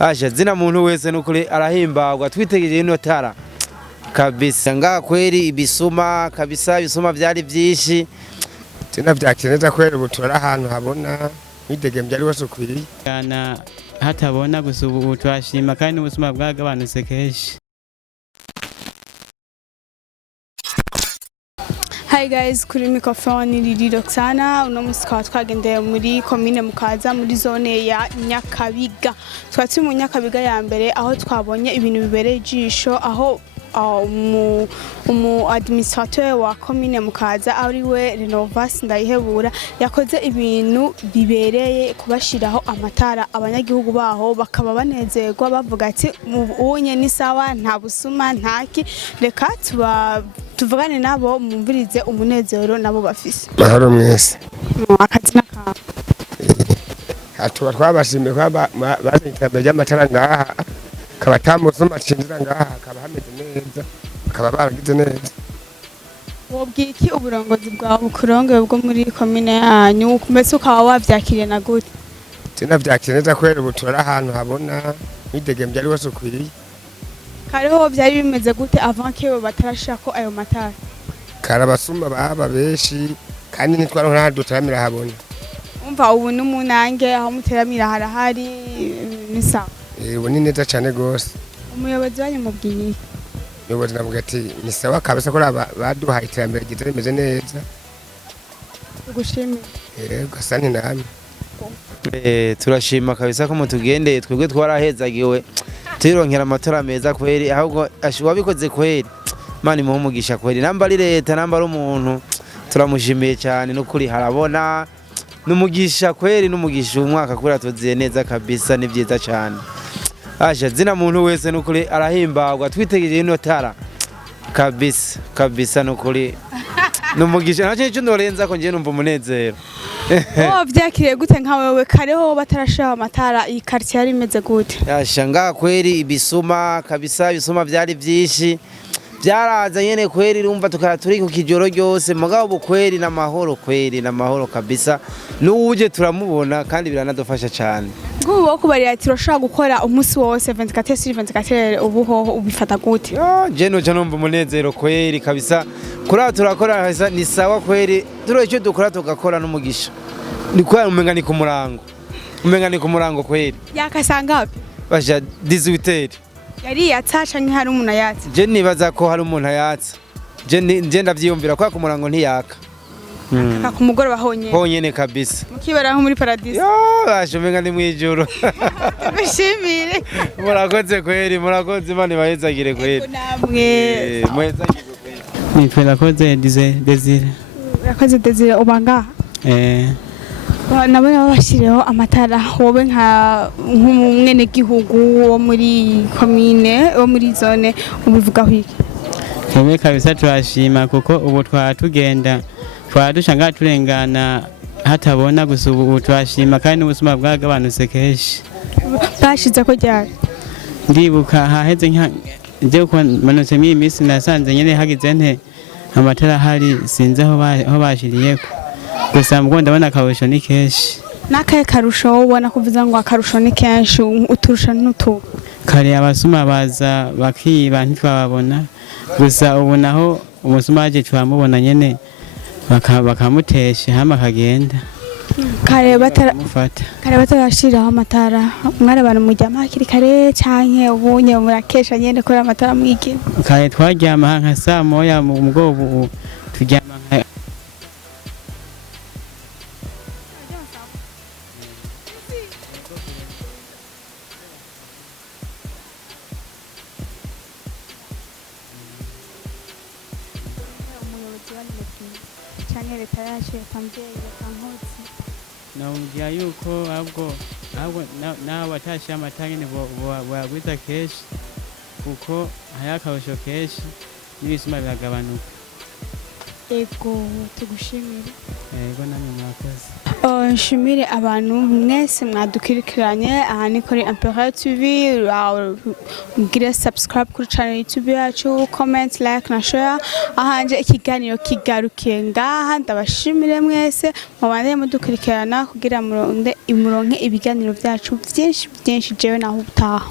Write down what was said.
Asha zina muntu wese nukuri arahimbagwa twitegereje ino tara kabisa nga kweli ibisuma kabisa ibisuma byari byinshi tena byakeneza kweli ubutora ahantu habona nidegembye ari wose ukwiriye kana hatabona gusa ubu turashima kandi ubusuma bwagabanutse kenshi. Hi guys, kuri microphone Lili Roxana, uno musi kwa twagendeye muri commune Mukaza muri zone ya Nyakabiga. Twatsi mu Nyakabiga ya mbere aho twabonye ibintu bibereye ijisho aho administrateur wa commune Mukaza ari we Renovasi Ndayihebura yakoze ibintu bibereye kubashiraho amatara abanyagihugu baho bakaba banezerwa bavuga ati ubunye ni sawa nta busuma ntaki reka tuvugane nabo mumvirize umunezero nabo bafise. Mahoro mwese. Akatina ka. Atuba twabashimiye kwa bazitambye y'amatara ngaha kabatamuzuma cinjira ngaha kaba hameze neza kaba baragize neza. Wobwiki uburongozi bwawe bukurongoye bwo muri commune yanyu kumese ukaba wavyakiriye na gute? Tena vyakeneza kweli ubutora ahantu habona nidegembye ari wose ukwiriye. Kariho byari bimeze gute avant que batarashako ayo matara? Karabasuma baba beshi kandi nitwaro nka dutaramira habona. Umva ubu n'umunange aho muteramira harahari ni sawa. Ubu ni neza cyane gose. Umuyobozi wanyu mubwiye. Umuyobozi navuga ati ni sawa kabisa ko baduhaye iterambere gitari meze neza. Ugushimira. Gasani namwe. Turashima kabisa ko mutugendeye twebwe twarahezagiwe twironkera amatara meza kweli ahubwo wabikoze kweli mani muhumugisha kweli namba ari leta namba ari umuntu turamushimiye cyane no kuri harabona numugisha kweli numugisha umwaka kuri tuziye neza kabisa ni byiza cyane. Asha zina muntu wese nukuri arahimbagwa twitegereje ino tara kabisa nukuri numugisha ntaje cyo ndorenza ko ngiye numva umunezero. Vyakiriye gute nka wewe kareho batarashaba amatara iyi quartier yari imeze gute? Asha nga kweli ibisuma kabisa ibisuma byari byinshi byaraza nyene kweli urumva tukaturi ku kijoro ryose mugabo kweli na mahoro kabisa n'uje turamubona kandi biranadufasha cyane. Ngubo kubarira ati urashaka gukora umunsi wose 24/24 ubuho ubifata gute? Je no numva umunezero kweli kabisa kuri turakora ni sawa kweli turacyo dukora tugakora n'umugisha ni kwa umenga ni ku murango kweli yakasanga wapi basha 18 yari yatsaca nki hari umuntu yatsa je nibaza ko hari umuntu yatsa je ndavyiyumvira kwa ku murango ntiyaka ku mugoroba honyene kabisa mukibaraho muri paradise basha umenga ni mwijuru bishimire murakoze kweli murakoze imana bahezagire kweli namwe mwezagire Nipelakoze Desire. Urakoze Desire ubanga? Nabona babashirireho amatara wowe nka nk'umwene gihugu wo muri commune wo muri zone ubivuga hwiki. Keme kabisa turashima kuko ubu twatugenda twadushanga turengana hatabona gusa ubu turashima kandi ubusuma bwagabanutse kenshi. Bashize ko ryari? Ndibuka haheze nka je ko manutse imisi nasanze nyene hagize nte amatara hari sinze aho bashiriyeko gusa mgo ndabona akarusho ni kenshi. Nakaye karusho ubona kuvuza ngo akarusho ni kenshi uturusha n'utu kare abasuma baza bakiba ntitwababona gusa ubu naho umusuma aje twamubona nyene bakamutesha hama kagenda kare batarashiraho amatara mwari abantu mujyama hakiri kare canke ubunye murakesha nyene kora amatara mwiki kare twaryama nka saa moya mu mugabo turyama nka naumjia yuko ahubwo nabo batashira amatara nyene boyagwiza kenshi kuko hariho akarusho kenshi n'ibisuma biragabanuka. Ego tugushimire. Ego namwe murakoze. nshimire abantu mwese mwadukurikiranye aha ni kuri Imperial TV mugire subscribe kuri channel YouTube yacu comment like na share ahanje ikiganiro kigarukiye ngaha ndabashimire mwese mubande mudukurikirana kugira muronke ibiganiro byacu byinshi jewe naho utaha